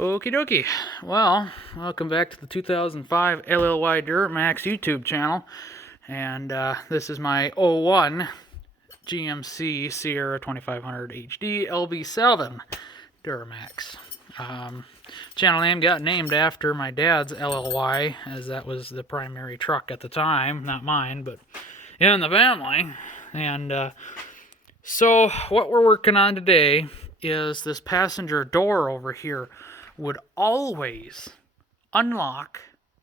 Okie dokie. Well, welcome back to the 2005 LLY Dirt Max YouTube channel. And this is my '01 GMC Sierra 2500 HD LB7 Duramax. Channel name got named after my dad's LLY, as that was the primary truck at the time. Not mine, but in the family. And so what we're working on today is this passenger door over here would always unlock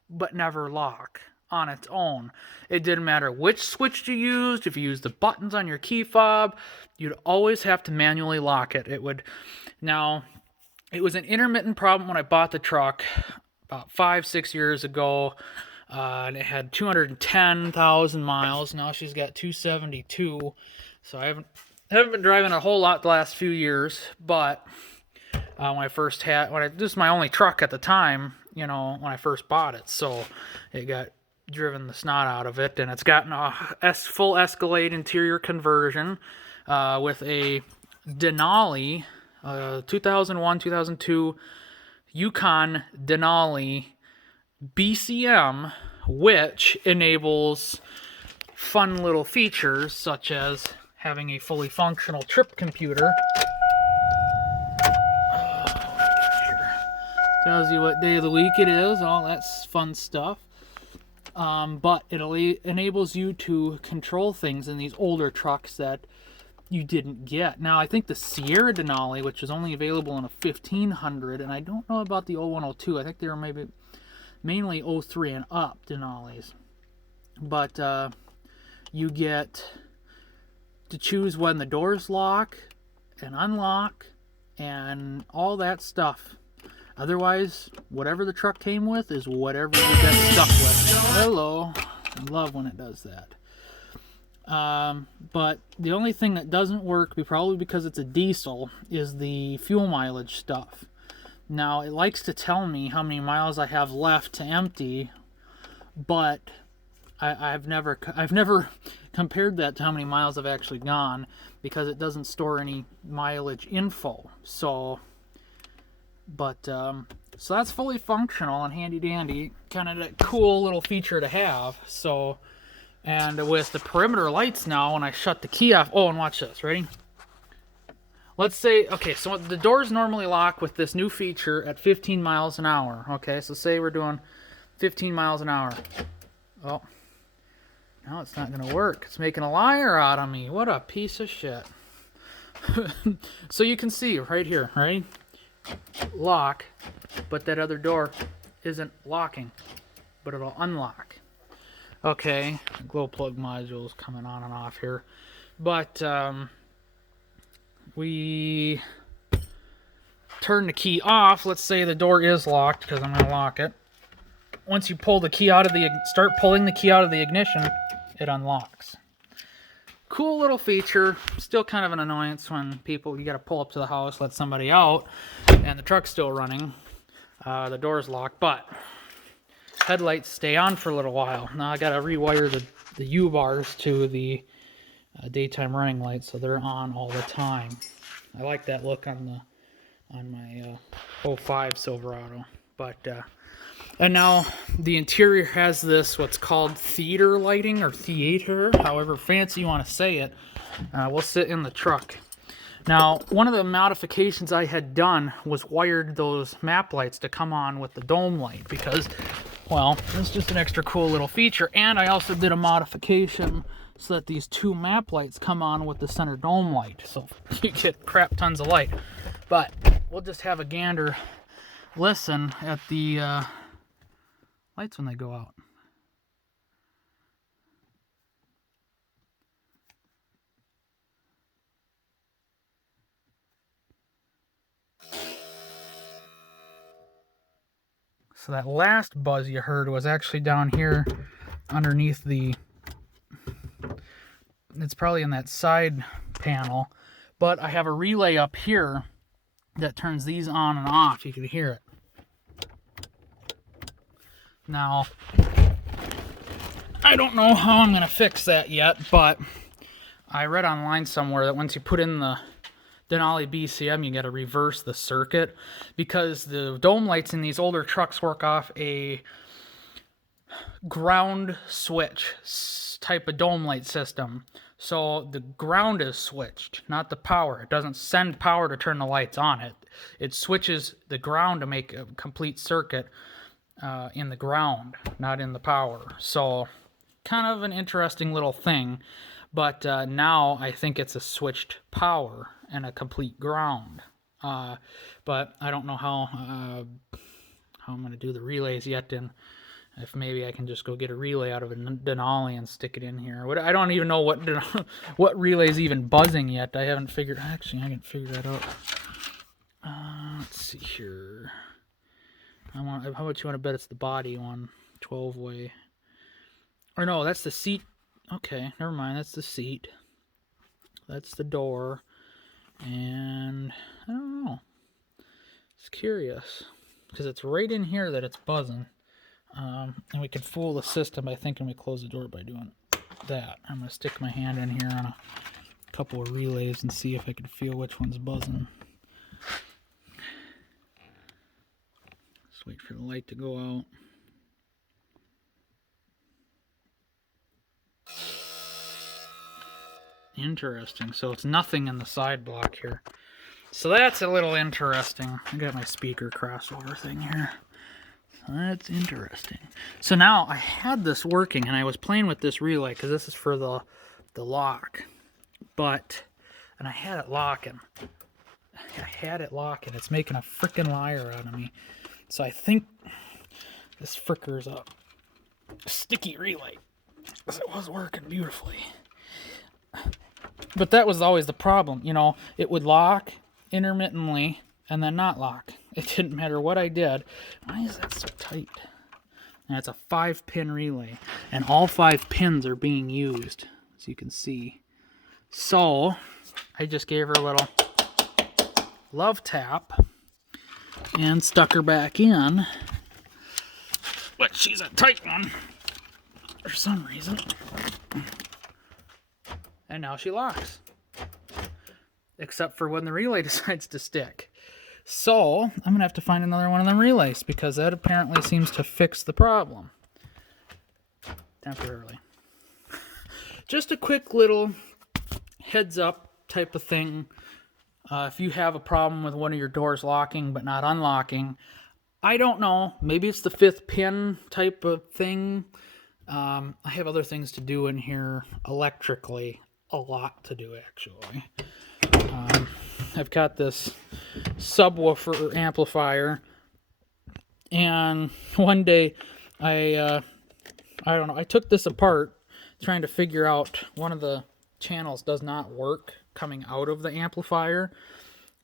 but never lock on its own. It didn't matter which switch you used. If you used the buttons on your key fob, you'd always have to manually lock it. It was an intermittent problem when I bought the truck about 5-6 years ago, and it had 210,000 miles. Now she's got 272, so I haven't been driving a whole lot the last few years. But this is my only truck at the time, when I first bought it, so it got driven the snot out of it, and it's gotten a full Escalade interior conversion with a Denali 2001-2002 Yukon Denali BCM, which enables fun little features such as having a fully functional trip computer. Tells you what day of the week it is, all that's fun stuff. But it enables you to control things in these older trucks that you didn't get. Now, I think the Sierra Denali, which is only available in a 1500, and I don't know about the 0102, I think they were mainly 03 and up Denalis. But you get to choose when the doors lock and unlock and all that stuff. Otherwise, whatever the truck came with is whatever you get stuck with. Hello. I love when it does that. But the only thing that doesn't work, probably because it's a diesel, is the fuel mileage stuff. Now, it likes to tell me how many miles I have left to empty, but I've never compared that to how many miles I've actually gone, because it doesn't store any mileage info. So that's fully functional and handy dandy, kind of a cool little feature to have. So, and with the perimeter lights now, when I shut the key off, and watch this, ready? Let's say, okay, so the doors normally lock with this new feature at 15 miles an hour. Okay, so say we're doing 15 miles an hour. Oh, now it's not gonna work. It's making a liar out of me. What a piece of shit. So you can see right here, right? Lock, but that other door isn't locking, but it'll unlock. Okay, glow plug modules coming on and off here, but we turn the key off. Let's say the door is locked, because I'm going to lock it. Once you pull the key start pulling the key out of the ignition, it unlocks. Cool little feature. Still kind of an annoyance when you got to pull up to the house, let somebody out, and the truck's still running. The door's locked, but headlights stay on for a little while. Now I got to rewire the U-bars to the daytime running lights, so they're on all the time. I like that look on my '05 Silverado. And now the interior has this, what's called theater lighting, or theater, however fancy you want to say it. Will sit in the truck. Now, one of the modifications I had done was wired those map lights to come on with the dome light, because, well, it's just an extra cool little feature. And I also did a modification so that these two map lights come on with the center dome light, so you get crap tons of light. But we'll just have a gander listen at the lights when they go out. So that last buzz you heard was actually down here underneath it's probably in that side panel, but I have a relay up here that turns these on and off. You can hear it. Now, I don't know how I'm going to fix that yet, but I read online somewhere that once you put in the Denali BCM, you got to reverse the circuit because the dome lights in these older trucks work off a ground switch type of dome light system. So the ground is switched, not the power. It doesn't send power to turn the lights on. It switches the ground to make a complete circuit in the ground, not in the power. So kind of an interesting little thing. But now I think it's a switched power and a complete ground. But I don't know how I'm going to do the relays yet. And if maybe I can just go get a relay out of a Denali and stick it in here. I don't even know what relay's even buzzing yet. I haven't figured. Actually, I can figure that out. Let's see here. How much you want to bet it's the body one? 12-way. Or no, that's the seat. Okay, never mind. That's the seat. That's the door. And I don't know. It's curious because it's right in here that it's buzzing. And we could fool the system by thinking we close the door by doing that. I'm going to stick my hand in here on a couple of relays and see if I can feel which one's buzzing. Just wait for the light to go out. Interesting. So it's nothing in the side block here. So that's a little interesting. I got my speaker crossover thing here. That's interesting. So now I had this working and I was playing with this relay because this is for the lock. And I had it locking. It's making a freaking liar out of me. So I think this fricker's a sticky relay because it was working beautifully. But that was always the problem. You know, it would lock intermittently and then not lock. It didn't matter what I did. Why is that so tight? And it's a 5-pin relay. And all 5 pins are being used, as you can see. So, I just gave her a little love tap and stuck her back in. But she's a tight one for some reason. And now she locks. Except for when the relay decides to stick. So, I'm going to have to find another one of them relays because that apparently seems to fix the problem. Temporarily. Just a quick little heads up type of thing. If you have a problem with one of your doors locking but not unlocking, I don't know. Maybe it's the 5th pin type of thing. I have other things to do in here electrically. A lot to do, actually. I've got this subwoofer amplifier, and one day I don't know, I took this apart trying to figure out one of the channels does not work coming out of the amplifier.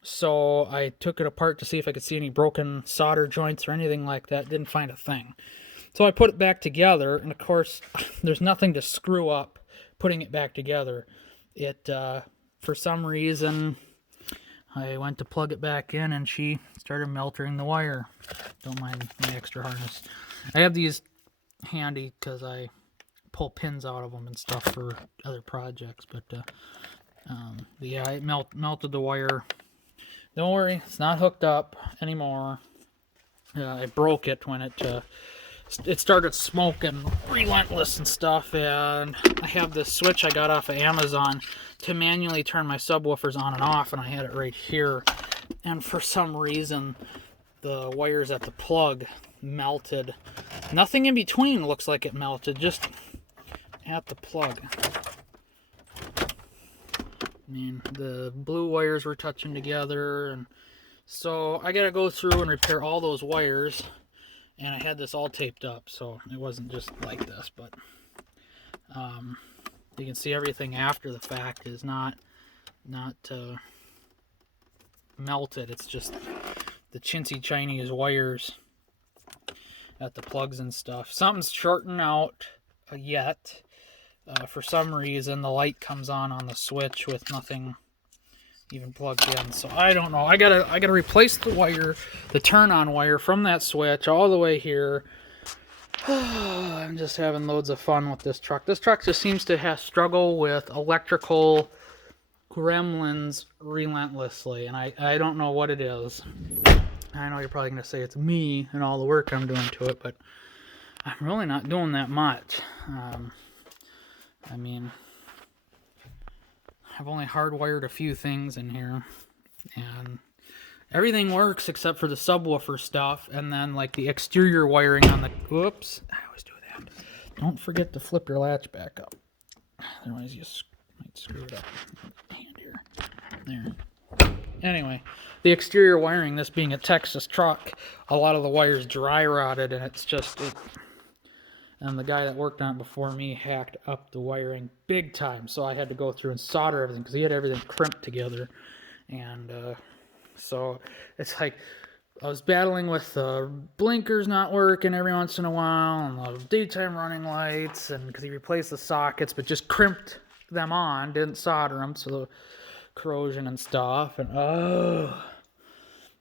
So I took it apart to see if I could see any broken solder joints or anything like that. Didn't find a thing. So I put it back together, and of course there's nothing to screw up putting it back together. It for some reason I went to plug it back in and she started melting the wire. Don't mind the extra harness. I have these handy because I pull pins out of them and stuff for other projects. But yeah, it melted the wire. Don't worry, it's not hooked up anymore. I broke it when it started smoking relentless and stuff, and I have this switch I got off of Amazon to manually turn my subwoofers on and off, and I had it right here, and for some reason the wires at the plug melted. Nothing in between looks like it melted, just at the plug. I mean, the blue wires were touching together, and so I gotta go through and repair all those wires. And I had this all taped up, so it wasn't just like this, but you can see everything after the fact is not melted. It's just the chintzy Chinese wires at the plugs and stuff. Something's shorting out yet. For some reason, the light comes on the switch with nothing even plugged in. So I don't know. I gotta replace the wire, the turn-on wire from that switch all the way here. I'm just having loads of fun with this truck. This truck just seems to struggle with electrical gremlins relentlessly, and I don't know what it is. I know you're probably going to say it's me and all the work I'm doing to it, but I'm really not doing that much. I mean, I've only hardwired a few things in here, and everything works except for the subwoofer stuff, and then like the exterior wiring on the, whoops, I always do that. Don't forget to flip your latch back up. Otherwise you might screw it up. Hand here. There. Anyway, the exterior wiring, this being a Texas truck, a lot of the wires dry rotted, and it's just, and the guy that worked on it before me hacked up the wiring big time, so I had to go through and solder everything, because he had everything crimped together, and so it's like, I was battling with the blinkers not working every once in a while, and the daytime running lights, and because he replaced the sockets, but just crimped them on, didn't solder them, so the corrosion and stuff, and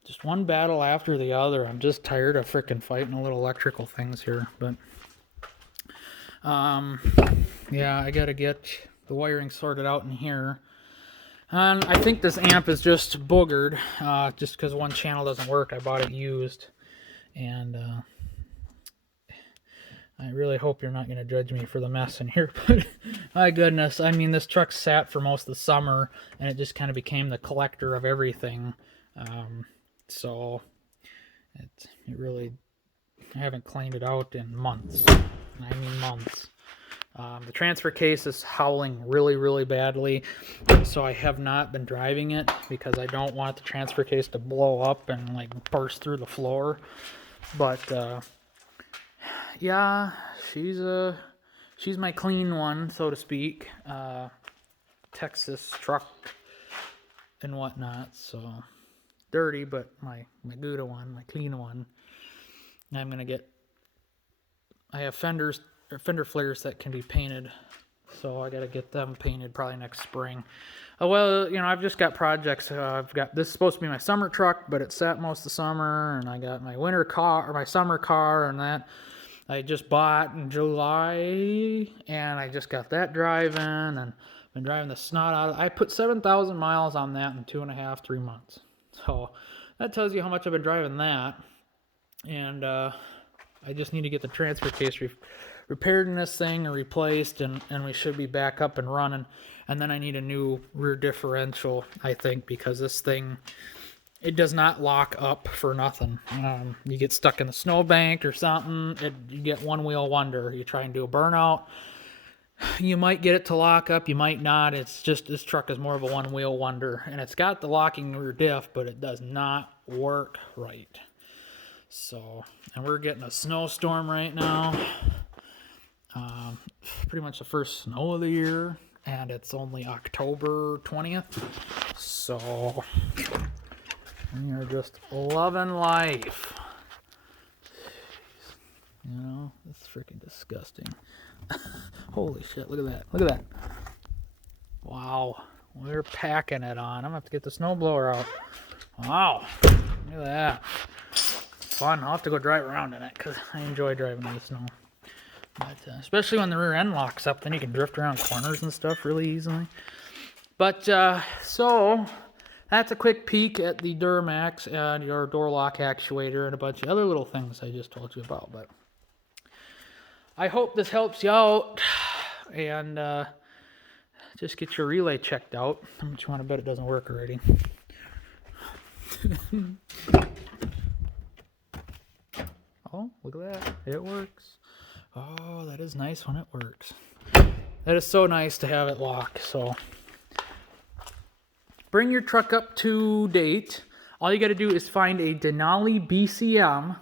just one battle after the other. I'm just tired of freaking fighting the little electrical things here, but yeah, I gotta get the wiring sorted out in here. And I think this amp is just boogered, just because one channel doesn't work. I bought it used, and I really hope you're not going to judge me for the mess in here, but my goodness, I mean, this truck sat for most of the summer, and it just kind of became the collector of everything, so it really, I haven't cleaned it out in months. I mean months. The transfer case is howling really, really badly, so I have not been driving it because I don't want the transfer case to blow up and like burst through the floor. But yeah, she's my clean one, so to speak. Texas truck and whatnot, so dirty, but my good one, my clean one. I'm gonna get. I have fender flares that can be painted, so I gotta get them painted probably next spring. Well, you know, I've just got projects. I've got, this is supposed to be my summer truck, but it sat most of the summer, and I got my winter car, or my summer car, and that I just bought in July, and I just got that driving, and been driving the snot out of it. I put 7,000 miles on that in 2.5, 3 months. So that tells you how much I've been driving that. And I just need to get the transfer case repaired in this thing or replaced, and we should be back up and running. And then I need a new rear differential, I think, because this thing, it does not lock up for nothing. You get stuck in the snowbank or something, you get one wheel wonder. You try and do a burnout, you might get it to lock up, you might not. It's just, this truck is more of a one wheel wonder, and it's got the locking rear diff, but it does not work right. So, and we're getting a snowstorm right now. Pretty much the first snow of the year, and it's only October 20th. So, we are just loving life. You know, it's freaking disgusting. Holy shit, look at that. Look at that. Wow. We're packing it on. I'm going to have to get the snowblower out. Wow. Look at that. Fun. I'll have to go drive around in it because I enjoy driving in the snow. But especially when the rear end locks up, then you can drift around corners and stuff really easily. But so that's a quick peek at the Duramax and your door lock actuator and a bunch of other little things I just told you about. But I hope this helps you out, and just get your relay checked out. How much you want to bet it doesn't work already? Oh, look at that. It works. Oh, that is nice when it works. That is so nice to have it lock. So bring your truck up to date. All you got to do is find a Denali BCM,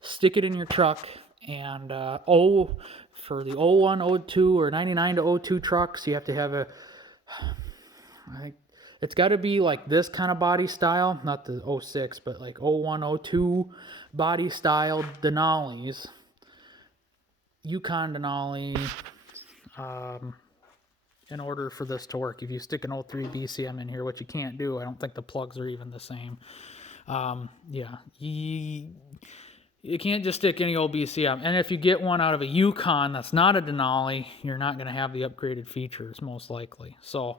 stick it in your truck, and for the 01, 02, or 99 to 02 trucks, you have to have a, I think it's got to be like this kind of body style, not the 06, but like 01, 02 body style Denalis. Yukon Denali, in order for this to work. If you stick an 03 BCM in here, which you can't do, I don't think the plugs are even the same. Yeah, you can't just stick any old BCM. And if you get one out of a Yukon that's not a Denali, you're not going to have the upgraded features, most likely. So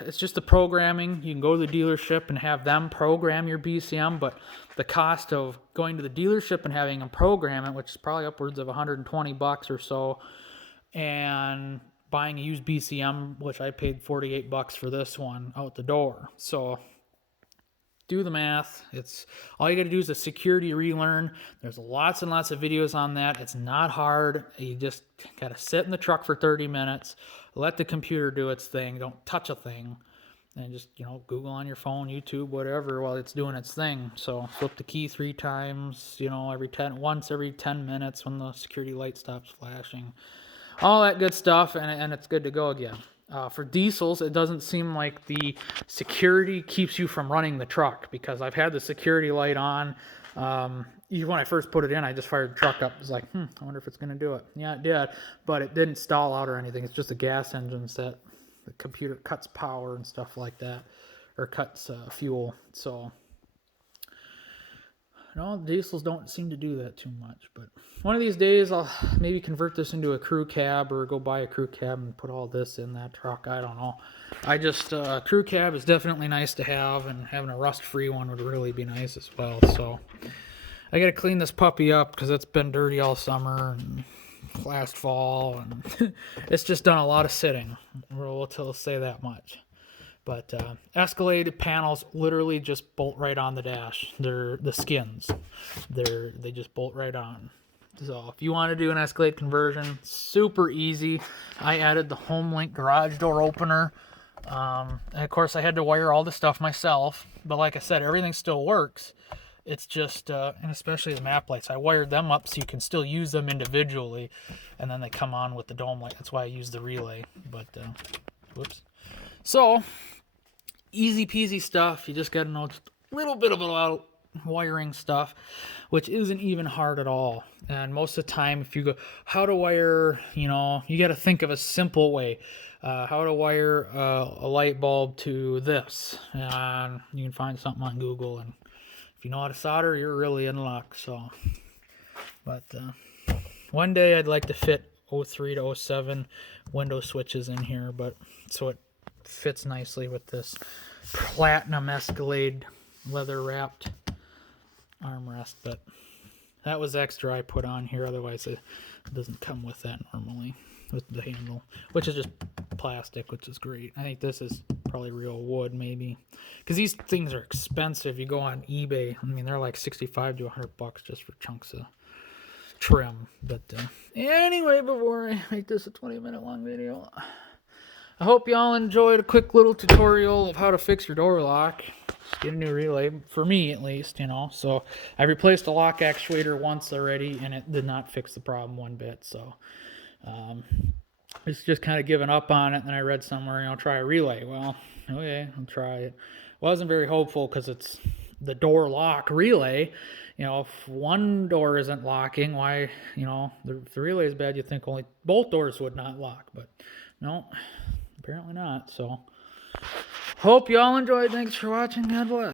it's just the programming. You can go to the dealership and have them program your BCM, but the cost of going to the dealership and having them program it, which is probably upwards of $120 or so, and buying a used BCM, which I paid $48 for this one out the door. So do the math. It's all you got to do is a security relearn. There's lots and lots of videos on that. It's not hard. You just got to sit in the truck for 30 minutes, let the computer do its thing. Don't touch a thing, and just, you know, Google on your phone, YouTube, whatever, while it's doing its thing. So flip the key 3 times, you know, once every 10 minutes when the security light stops flashing. All that good stuff, and it's good to go again. For diesels, it doesn't seem like the security keeps you from running the truck, because I've had the security light on. Even when I first put it in, I just fired the truck up. It was like, I wonder if it's going to do it. Yeah, it did, but it didn't stall out or anything. It's just a gas engine set. The computer cuts power and stuff like that, or cuts fuel. So no, the diesels don't seem to do that too much, but one of these days I'll maybe convert this into a crew cab, or go buy a crew cab and put all this in that truck. I don't know. I just, crew cab is definitely nice to have, and having a rust-free one would really be nice as well. So I got to clean this puppy up because it's been dirty all summer and last fall, and it's just done a lot of sitting. We'll say that much. But Escalade panels literally just bolt right on the dash. They're the skins. They just bolt right on. So if you want to do an Escalade conversion, super easy. I added the HomeLink garage door opener. And of course I had to wire all the stuff myself. But like I said, everything still works. It's just, and especially the map lights, I wired them up so you can still use them individually. And then they come on with the dome light. That's why I use the relay. But, whoops. So, easy peasy stuff. You just got to know just a little bit about wiring stuff, which isn't even hard at all. And most of the time, if you go, how to wire, you know, you got to think of a simple way. How to wire a light bulb to this. And you can find something on Google. And if you know how to solder, you're really in luck. So, but one day I'd like to fit 03 to 07 window switches in here, but so it fits nicely with this platinum Escalade leather wrapped armrest. But that was extra I put on here, otherwise it doesn't come with that normally, with the handle, which is just plastic, which is great. I think this is probably real wood, maybe, because these things are expensive. You go on eBay, I mean, they're like 65 to 100 bucks just for chunks of trim. But anyway, before I make this a 20-minute long video, I hope y'all enjoyed a quick little tutorial of how to fix your door lock. Just get a new relay, for me at least, you know. So I replaced the lock actuator once already, and it did not fix the problem one bit. So it's just kind of giving up on it. And I read somewhere, you know, try a relay. Well, okay, I'll try it. Wasn't very hopeful because it's the door lock relay. You know, if one door isn't locking, why, you know, if the relay is bad, you'd think only both doors would not lock. But no, apparently not. So hope y'all enjoyed. Thanks for watching. God bless.